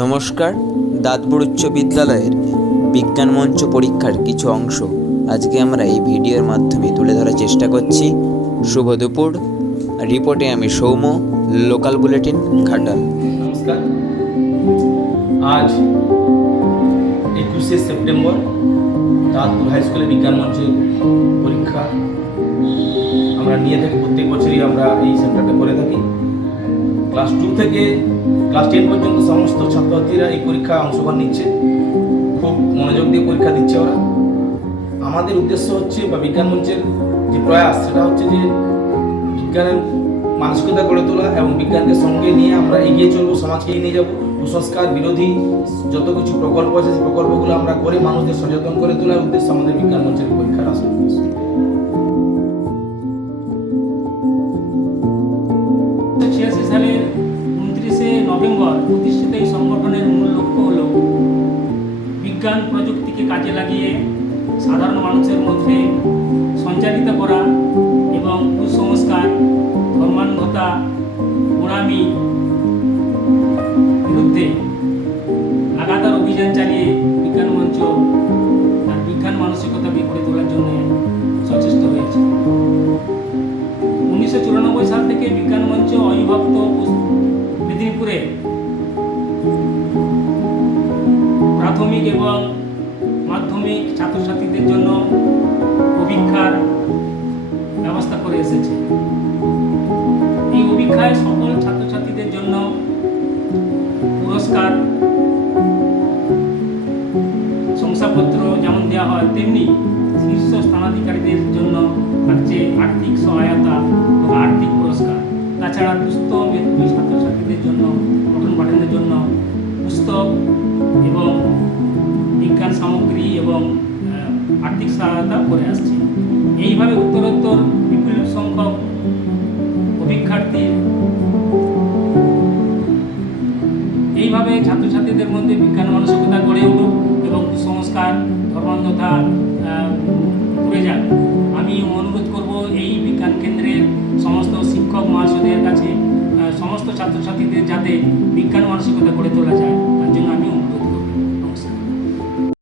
নমস্কার। দাঁতপুর উচ্চ বিদ্যালয়ের বিজ্ঞান মঞ্চ পরীক্ষার কিছু অংশ আজকে আমরা এই ভিডিওর মাধ্যমে তুলে ধরার চেষ্টা করছি। শুভ দুপুর। রিপোর্টে আমি সৌম্য, লোকাল বুলেটিন, ঘাটাল। নমস্কার। আজ একুশে সেপ্টেম্বর দাঁতপুর হাই স্কুলে বিজ্ঞান মঞ্চের পরীক্ষা। আমরা নিয়ে থাকি, প্রত্যেক বছরই আমরা এই সেন্টারটা করে থাকি। ক্লাস টু থেকে ক্লাস টেন পর্যন্ত সমস্ত ছাত্রছাত্রীরা এই পরীক্ষায় অংশগ্রহণ নিচ্ছে। খুব মনোযোগ দিয়ে পরীক্ষা দিচ্ছে ওরা। আমাদের উদ্দেশ্য হচ্ছে বা বিজ্ঞান মঞ্চের যে প্রয়াস, সেটা হচ্ছে যে বিজ্ঞানের মানসিকতা গড়ে তোলা এবং বিজ্ঞানকে সঙ্গে নিয়ে আমরা এগিয়ে চলবো, সমাজকে এগিয়ে নিয়ে যাব। কুসংস্কার, বিরোধী যত কিছু প্রকল্প আছে, সেই প্রকল্পগুলো আমরা করে মানুষদের সচেতন করে তোলার উদ্দেশ্য আমাদের বিজ্ঞান মঞ্চের পরীক্ষার আসল নভেম্বর প্রতিষ্ঠিত এই সংগঠনের মূল লক্ষ্য হল বিজ্ঞান প্রযুক্তিকে কাজে লাগিয়ে সাধারণ মানুষের মধ্যে সঞ্চারিত করা প্রাথমিক এবং মাধ্যমিক ছাত্রছাত্রীদের জন্য অভিক্ষার ব্যবস্থা করে এসেছে। এই অভিক্ষায় সকল ছাত্রছাত্রীদের জন্য পুরস্কার, শংসাপত্র যেমন দেওয়া হয়, তেমনি শীর্ষ স্থানাধিকারীদের জন্য থাকছে আর্থিক সহায়তা ও আর্থিক পুরস্কার। তাছাড়া দুস্থ আর্থিক সহায়তা করে আসছে। এইভাবে উত্তরোত্তর বিপুল সংখ্যক অভিক্ষার্থী এইভাবে ছাত্রছাত্রীদের মধ্যে বিজ্ঞান মানসিকতা গড়ে উঠুক এবং কুসংস্কার, ধর্মান্ধতা দূরে যাক। আমি অনুরোধ করব এই বিজ্ঞান কেন্দ্রের সমস্ত শিক্ষক মহাশয়দের কাছে সমস্ত ছাত্রছাত্রীদের যাতে বিজ্ঞান